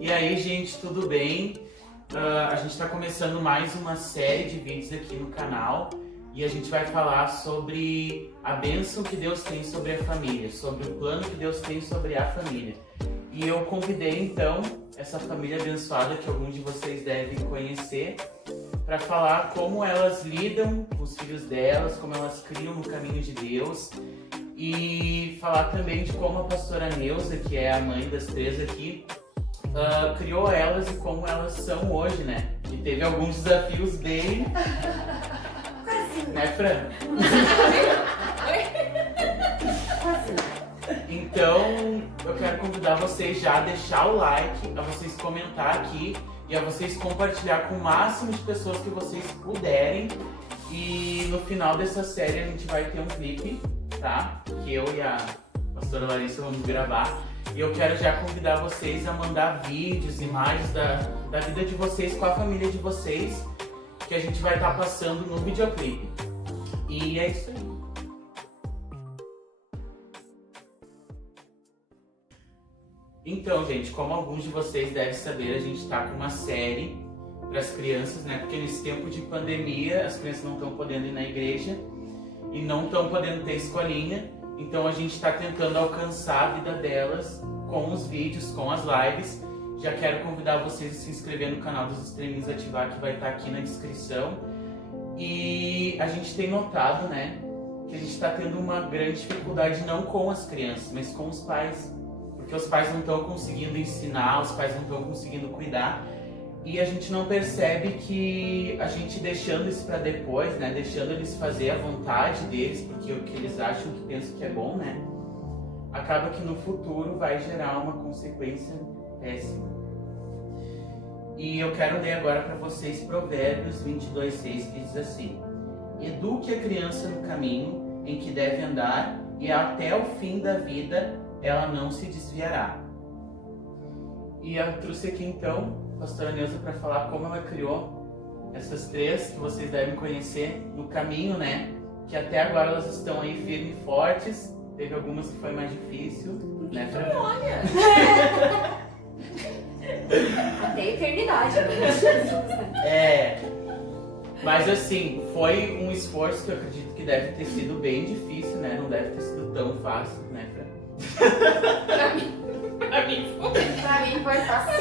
E aí, gente, tudo bem? A gente está começando mais uma série de vídeos aqui no canal e a gente vai falar sobre a bênção que Deus tem sobre a família, sobre o plano que Deus tem sobre a família. E eu convidei então essa família abençoada que alguns de vocês devem conhecer para falar como elas lidam com os filhos delas, como elas criam no caminho de Deus e falar também de como a pastora Neuza, que é a mãe das três aqui, criou elas e como elas são hoje, né? E teve alguns desafios bem... Né, Fran? Então, eu quero convidar vocês já a deixar o like, a vocês comentar aqui e a vocês compartilhar com o máximo de pessoas que vocês puderem. E no final dessa série a gente vai ter um clipe, tá? Que eu e a pastora Larissa vamos gravar. E eu quero já convidar vocês a mandar vídeos, imagens da vida de vocês com a família de vocês, que a gente vai estar passando no videoclipe. E é isso aí. Então, gente, como alguns de vocês devem saber, a gente está com uma série para as crianças, né? Porque nesse tempo de pandemia, as crianças não estão podendo ir na igreja e não estão podendo ter escolinha. Então a gente está tentando alcançar a vida delas com os vídeos, com as lives. Já quero convidar vocês a se inscrever no canal dos Streamings, ativar, que vai estar aqui na descrição. E a gente tem notado, né, que a gente está tendo uma grande dificuldade não com as crianças, mas com os pais. Porque os pais não estão conseguindo ensinar, os pais não estão conseguindo cuidar. E a gente não percebe que a gente deixando isso para depois, né, deixando eles fazer a vontade deles, porque o que eles acham, que pensam que é bom, né, acaba que no futuro vai gerar uma consequência péssima. E eu quero ler agora para vocês Provérbios 22:6, que diz assim: eduque a criança no caminho em que deve andar, e até o fim da vida ela não se desviará. E eu trouxe aqui então a pastora Neuza para falar como ela criou essas três que vocês devem conhecer no caminho, né? Que até agora elas estão aí firmes e fortes. Teve algumas que foi mais difícil, né, Fran? Olha! Até a eternidade, né? É. Mas assim, foi um esforço que eu acredito que deve ter sido bem difícil, né? Não deve ter sido tão fácil, né, Fran? Pra mim foi fácil.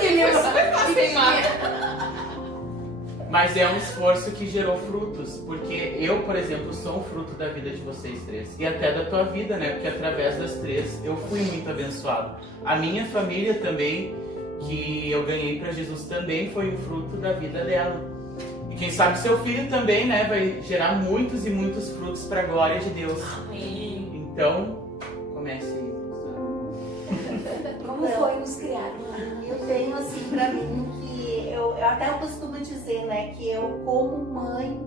Mas é um esforço que gerou frutos, porque eu, por exemplo, sou um fruto da vida de vocês três. E até da tua vida, né? Porque através das três eu fui muito abençoado. A minha família também, que eu ganhei para Jesus, também foi um fruto da vida dela. E quem sabe seu filho também, né? Vai gerar muitos e muitos frutos para a glória de Deus. Amém. Então, comece aí. Como foi nos criar? Eu tenho assim pra mim que eu até costumo dizer, né, que eu como mãe,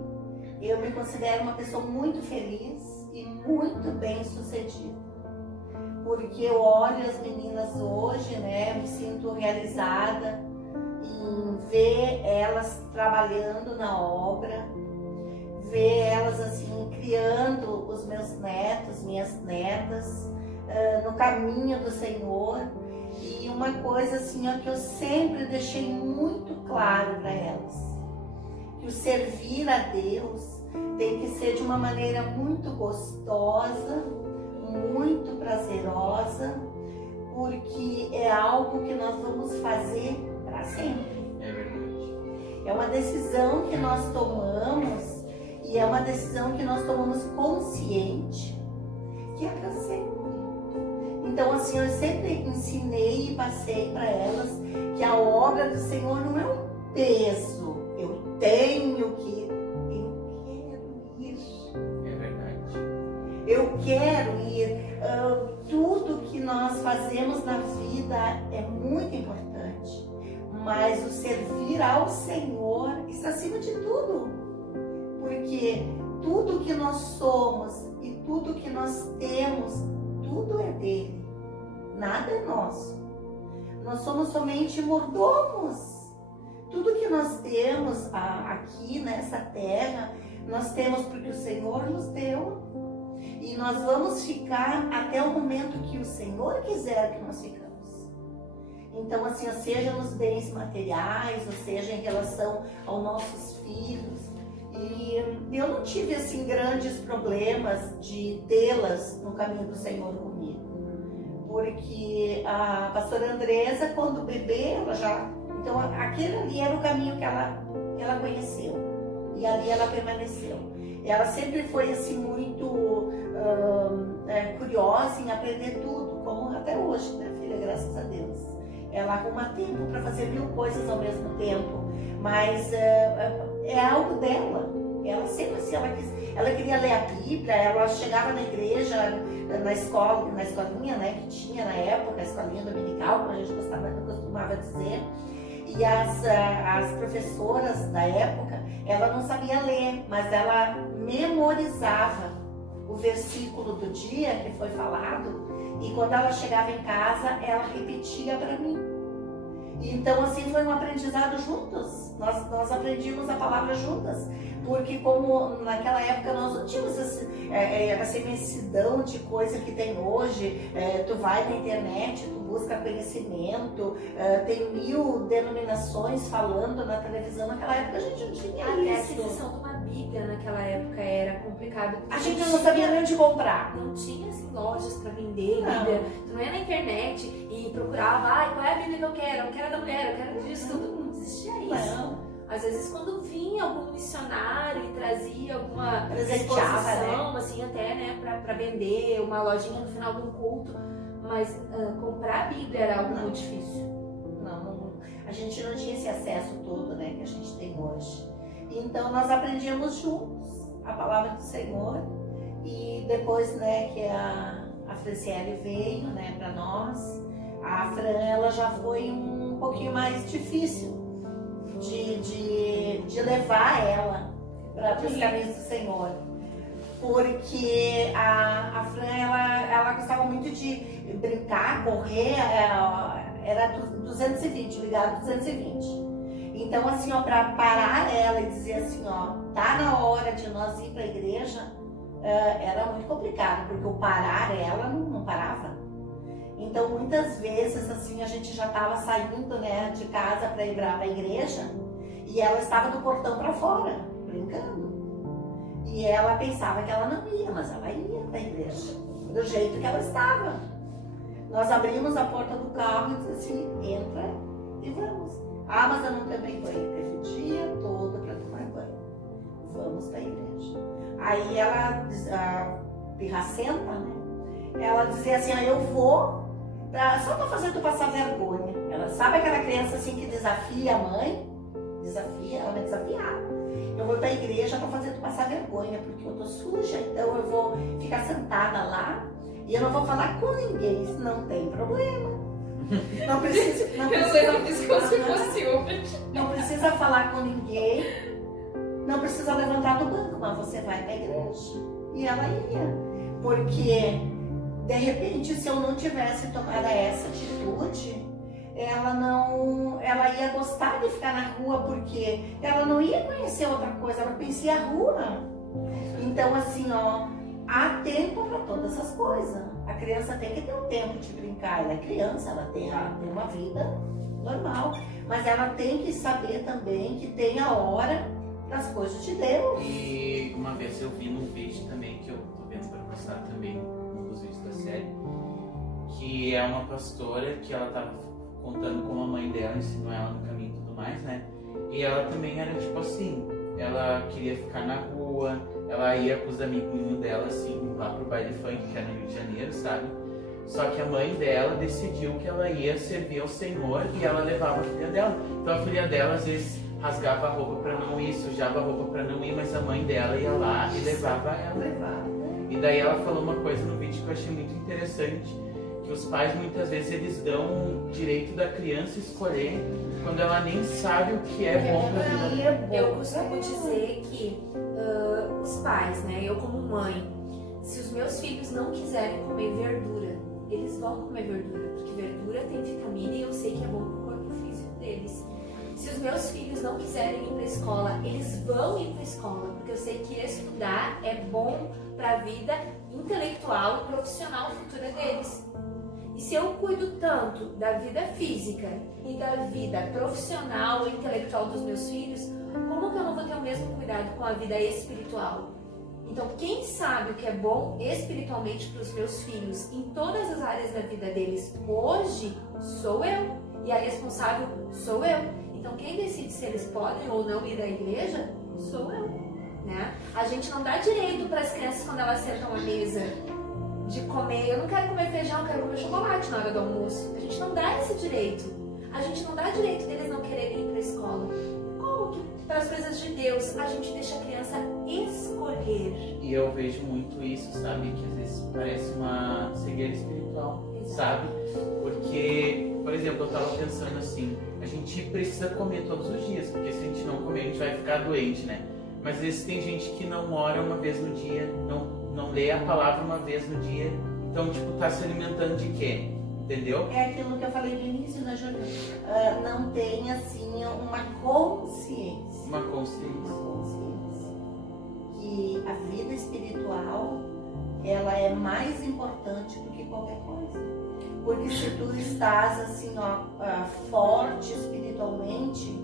eu me considero uma pessoa muito feliz e muito bem sucedida. Porque eu olho as meninas hoje, né, me sinto realizada em ver elas trabalhando na obra, ver elas assim criando os meus netos, minhas netas, no caminho do Senhor. E uma coisa assim, ó, que eu sempre deixei muito claro para elas, que o servir a Deus tem que ser de uma maneira muito gostosa, muito prazerosa, porque é algo que nós vamos fazer para sempre. É verdade. É uma decisão que nós tomamos, e é uma decisão que nós tomamos consciente, que é para sempre. Então assim, eu sempre ensinei e passei para elas que a obra do Senhor não é um peso. Eu tenho que, eu quero ir. É verdade. Eu quero ir. Tudo que nós fazemos na vida é muito importante, mas o servir ao Senhor está acima de tudo, porque tudo que nós somos e tudo que nós temos, tudo é dele, nada é nosso. Nós somos somente mordomos. Tudo que nós temos aqui nessa terra, nós temos porque o Senhor nos deu. E nós vamos ficar até o momento que o Senhor quiser que nós ficamos. Então, assim, seja nos bens materiais, ou seja em relação aos nossos filhos. E eu não tive, assim, grandes problemas de tê-las no caminho do Senhor comigo. Porque a pastora Andresa, quando bebê, ela já... Então, aquele ali era o caminho que ela conheceu. E ali ela permaneceu. Ela sempre foi, assim, muito curiosa em aprender tudo, como até hoje, né, filha? Graças a Deus. Ela arruma tempo para fazer 1000 coisas ao mesmo tempo, mas é algo dela. Ela sempre, assim, ela queria ler a Bíblia, ela chegava na igreja, na escolinha, né, que tinha na época, a escolinha dominical, como a gente costumava dizer, e as professoras da época, ela não sabia ler, mas ela memorizava o versículo do dia que foi falado, e quando ela chegava em casa, ela repetia para mim. Então, assim, foi um aprendizado juntos. Nós aprendimos a palavra juntas, porque como naquela época nós não tínhamos essa imensidão de coisa que tem hoje. Tu vai na internet, tu busca conhecimento, tem 1000 denominações falando na televisão. Naquela época a gente não tinha Até a isso. aquisição de uma Bíblia naquela época era complicado. A gente não sabia nem onde comprar. Não tinha assim, lojas para vender Não. Bíblia. Tu não ia na internet e procurava, qual é a Bíblia que eu quero? Eu quero a da mulher, eu quero disso, tudo. Não existia isso. Não. Às vezes quando vinha algum missionário e trazia alguma Presenteava, exposição, assim, até, né, pra vender, uma lojinha no final de um culto, mas comprar a Bíblia era algo muito difícil. Não, a gente não tinha esse acesso todo, né, que a gente tem hoje. Então nós aprendíamos juntos a palavra do Senhor, e depois, né, que a Franciele veio, né, para nós, a Fran, ela já foi um pouquinho mais difícil de levar ela para os caminhos do Senhor, porque a Fran, ela gostava muito de brincar, correr, era 220, ligado 220. Então, assim, ó, para parar ela e dizer assim, ó, tá na hora de nós ir para a igreja, era muito complicado, porque o parar ela não parava. Então, muitas vezes, assim, a gente já estava saindo, né, de casa para ir para a igreja, e ela estava do portão para fora, brincando. E ela pensava que ela não ia, mas ela ia para a igreja, do jeito que ela estava. Nós abrimos a porta do carro e disse assim, entra e vamos. Ah, mas eu não tomei banho. Teve o dia todo para tomar banho. Vamos para a igreja. Aí ela, pirracenta, né? Ela dizia assim, eu vou só para fazer tu passar vergonha. Ela sabe aquela criança assim que desafia a mãe? Desafia, ela vai desafiar. Eu vou para a igreja para fazer tu passar vergonha, porque eu tô suja, então eu vou ficar sentada lá e eu não vou falar com ninguém. Isso não tem problema. Não precisa não precisa falar com ninguém, não precisa levantar do banco, mas você vai para a igreja. E ela ia, porque de repente, se eu não tivesse tomado essa atitude, ela ia gostar de ficar na rua, porque ela não ia conhecer outra coisa, ela conhecia a rua. Então, assim, ó, há tempo para todas essas coisas. A criança tem que ter um tempo de brincar. Ela é criança, ela tem uma vida normal, mas ela tem que saber também que tem a hora das coisas de Deus. E uma vez eu vi num vídeo também, que eu tô vendo para postar também nos vídeos da série, que é uma pastora que ela tava contando como a mãe dela ensinou ela no caminho e tudo mais, né? E ela também era tipo assim, ela queria ficar na rua, ela ia com os amiguinhos dela, assim, lá pro baile funk, que era no Rio de Janeiro, sabe? Só que a mãe dela decidiu que ela ia servir ao Senhor e ela levava a filha dela. Então a filha dela, às vezes, rasgava a roupa pra não ir, sujava a roupa pra não ir, mas a mãe dela ia lá e levava ela. E daí ela falou uma coisa no vídeo que eu achei muito interessante, que os pais, muitas vezes, eles dão o direito da criança escolher quando ela nem sabe o que é bom pra vida. Eu costumo dizer que os pais, né, eu como mãe, se os meus filhos não quiserem comer verdura, eles vão comer verdura, porque verdura tem vitamina e eu sei que é bom pro corpo físico deles. Se os meus filhos não quiserem ir para a escola, eles vão ir para a escola, porque eu sei que estudar é bom para a vida intelectual e profissional futura deles. E se eu cuido tanto da vida física e da vida profissional e intelectual dos meus filhos, como que eu não vou ter o mesmo cuidado com a vida espiritual? Então, quem sabe o que é bom espiritualmente para os meus filhos em todas as áreas da vida deles hoje sou eu, e a responsável sou eu. Então, quem decide se eles podem ou não ir à igreja sou eu, né? A gente não dá direito para as crianças quando elas sentam à mesa de comer. Eu não quero comer feijão, eu quero comer chocolate na hora do almoço. A gente não dá esse direito. A gente não dá direito deles não quererem ir para a escola. Como que para as coisas de Deus a gente deixa a criança escolher? E eu vejo muito isso, sabe? Que às vezes parece uma cegueira espiritual, sabe? Porque, por exemplo, eu tava pensando assim, a gente precisa comer todos os dias, porque se a gente não comer, a gente vai ficar doente, né? Mas às vezes tem gente que não ora uma vez no dia, não lê a palavra uma vez no dia, então, tipo, tá se alimentando de quê? Entendeu? É aquilo que eu falei no início, né, Júlia? Não tem, assim, uma consciência. Uma consciência. Uma consciência. Que a vida espiritual, ela é mais importante do que qualquer coisa. Porque se tu estás, assim, forte espiritualmente,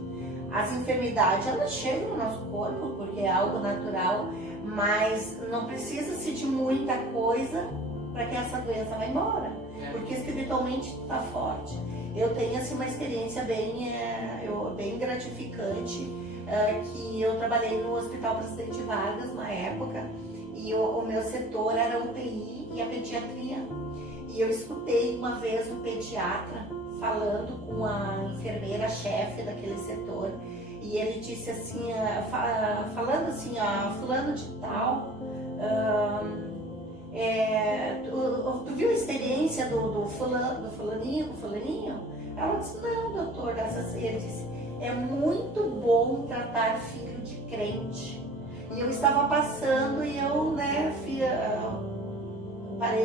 as enfermidades, elas chegam no nosso corpo, porque é algo natural, mas não precisa-se de muita coisa para que essa doença vá embora. Porque espiritualmente tu tá forte. Eu tenho assim uma experiência bem gratificante, que eu trabalhei no Hospital Presidente Vargas na época, e o meu setor era UTI e a pediatria. E eu escutei uma vez um pediatra falando com a enfermeira-chefe daquele setor, e ele disse assim, falando assim, fulano de tal, tu viu a experiência do fulaninho? Ela disse, não, doutor, ele disse, é muito bom tratar filho de crente. E eu estava passando e eu, né,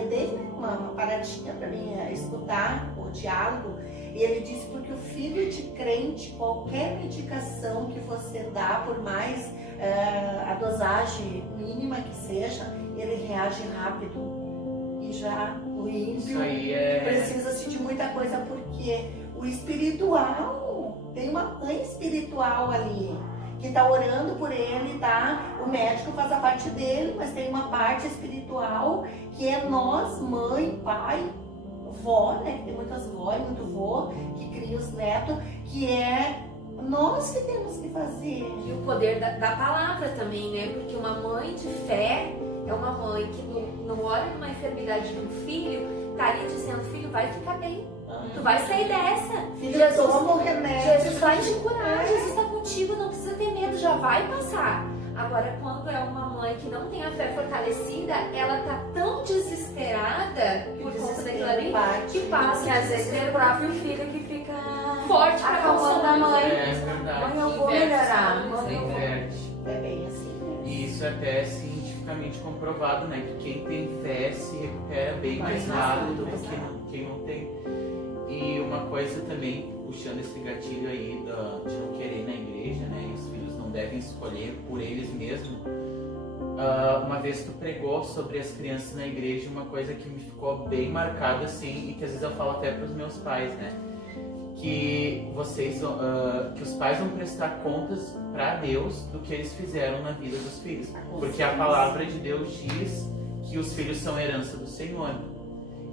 dei uma paradinha para mim escutar o diálogo. E ele disse, porque o filho de crente, qualquer medicação que você dá, por mais a dosagem mínima que seja, ele reage rápido. E já o ímpio precisa-se de muita coisa, porque o espiritual, tem uma mãe espiritual ali, que está orando por ele, tá? O médico faz a parte dele, mas tem uma parte espiritual, que é nós, mãe, pai, vó, né? Que tem muitas vó e muito vô, que cria os netos, que é nós que temos que fazer. E o poder da palavra também, né? Porque uma mãe de fé é uma mãe que não olha numa enfermidade de um filho, tá ali dizendo, filho, vai ficar bem. Tu vai sair dessa. Filho, toma o remédio. Jesus vai te curar, Jesus está contigo, não precisa ter medo, já vai passar. Agora, quando é uma mãe que não tem a fé fortalecida, ela tá tão desesperada por conta daquilo ali, que passa. Que às vezes é o próprio filho que fica forte pra acalmando a mãe. É verdade. Mãe, eu vou melhorar. Mãe, eu vou. É bem assim mesmo. E isso é até cientificamente comprovado, né? Que quem tem fé se recupera bem mais rápido do que quem não tem. E uma coisa também, puxando esse gatilho aí de não querer ir na igreja, né? E os filhos não devem escolher por eles mesmos. Uma vez tu pregou sobre as crianças na igreja, uma coisa que me ficou bem marcada assim, e que às vezes eu falo até para os meus pais, né? Que que os pais vão prestar contas para Deus do que eles fizeram na vida dos filhos, porque a palavra de Deus diz que os filhos são herança do Senhor.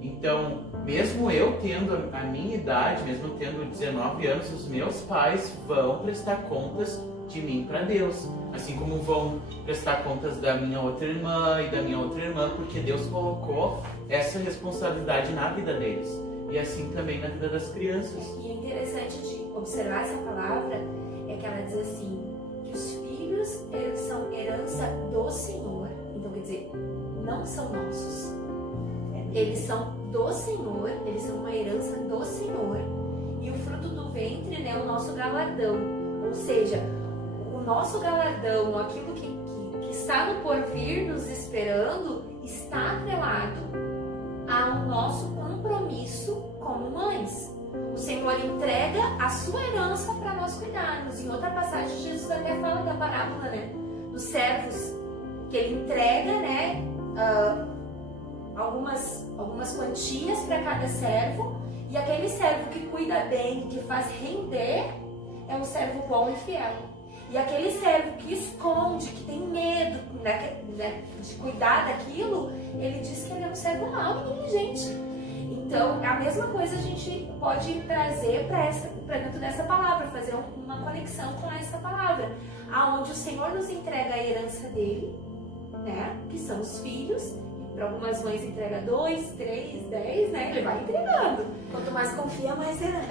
Então, mesmo eu tendo a minha idade, mesmo tendo 19 anos, os meus pais vão prestar contas de mim para Deus, assim como vão prestar contas da minha outra irmã e da minha outra irmã, porque Deus colocou essa responsabilidade na vida deles. E assim também na vida das crianças. E é interessante de observar essa palavra, é que ela diz assim, que os filhos eles são herança do Senhor. Então quer dizer, não são nossos. Eles são do Senhor, eles são uma herança do Senhor. E o fruto do ventre, né, o nosso galardão. Ou seja, o nosso galardão, aquilo que está no porvir nos esperando, está atrelado ao nosso compromisso como mães. O Senhor entrega a sua herança para nós cuidarmos. Em outra passagem, Jesus até fala da parábola, né, dos servos, que ele entrega, né, algumas quantias para cada servo, e aquele servo que cuida bem, que faz render, é um servo bom e fiel. E aquele servo que esconde, que tem medo, né, de cuidar daquilo, ele diz que ele é um servo mau e negligente. Então, a mesma coisa a gente pode trazer para dentro dessa palavra, fazer uma conexão com essa palavra, aonde o Senhor nos entrega a herança dele, né, que são os filhos, e para algumas mães entrega 2, 3, 10, né, ele vai entregando. Quanto mais confia, mais herança.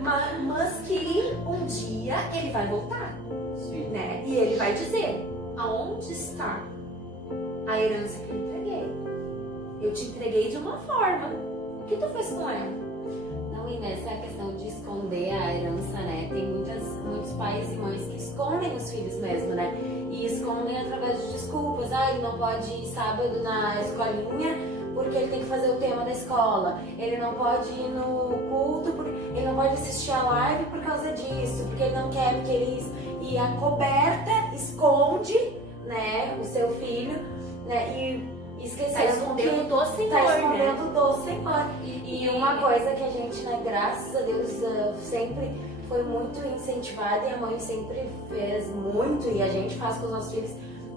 Mas que um dia ele vai voltar, Sim. né, e ele vai dizer, aonde está a herança que eu entreguei? Eu te entreguei de uma forma. O que tu fez com ela? Não, e nessa questão de esconder a herança, né? Tem muitos pais e mães que escondem os filhos mesmo, né? E escondem através de desculpas. Ah, ele não pode ir sábado na escolinha porque ele tem que fazer o tema da escola. Ele não pode ir no culto, porque ele não pode assistir a live por causa disso, porque ele não quer, porque ele... E a coberta esconde, né, o seu filho, né? E esquecendo Tá escondendo do Senhor, tá né? escondendo do Senhor. E uma coisa que a gente, né, graças a Deus, sempre foi muito incentivada e a mãe sempre fez muito, e a gente faz com os nossos filhos,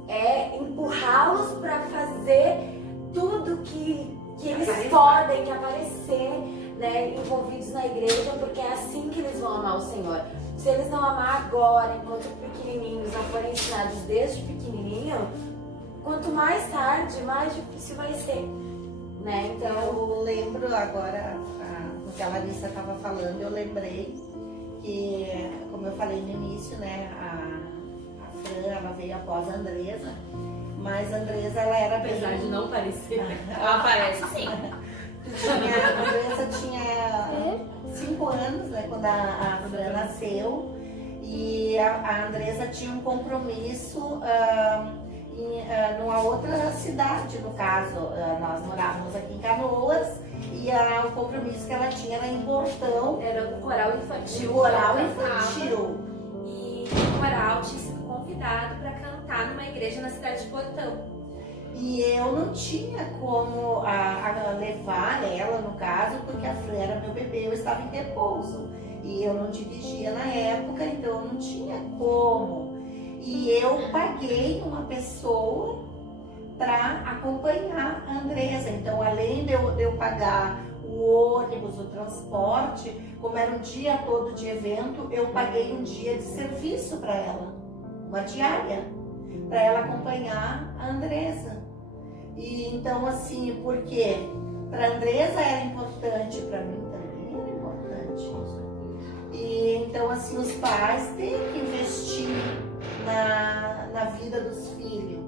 é empurrá-los para fazer tudo que eles podem, que aparecer, né, envolvidos na igreja, porque é assim que eles vão amar o Senhor. Se eles não amar agora, enquanto pequenininhos, não forem ensinados desde pequenininho, quanto mais tarde, mais difícil vai ser, né? Então, Eu lembro agora, o que a Larissa estava falando, eu lembrei que, como eu falei no início, né, a Fran, ela veio após a Andresa, mas a Andresa, ela era Apesar bem... de não parecer. Ela aparece sim. A Andresa tinha 5 anos, né, quando a Fran nasceu, e a Andresa tinha um compromisso numa outra cidade, no caso, nós morávamos aqui em Canoas, e o compromisso que ela tinha era em Portão, Era um coral infantil. coral ela cantava, infantil. E o coral tinha sido convidado para cantar numa igreja na cidade de Portão. E eu não tinha como levar ela, no caso, porque a Fran era meu bebê, eu estava em repouso. E eu não dirigia na época, então eu não tinha como. E eu paguei uma pessoa para acompanhar a Andresa. Então, além de eu pagar o ônibus, o transporte, como era um dia todo de evento, eu paguei um dia de serviço para ela, uma diária, para ela acompanhar a Andresa. E então, assim, porque para a Andresa era importante, para mim também era importante. E então, assim, os pais têm que investir na vida dos filhos.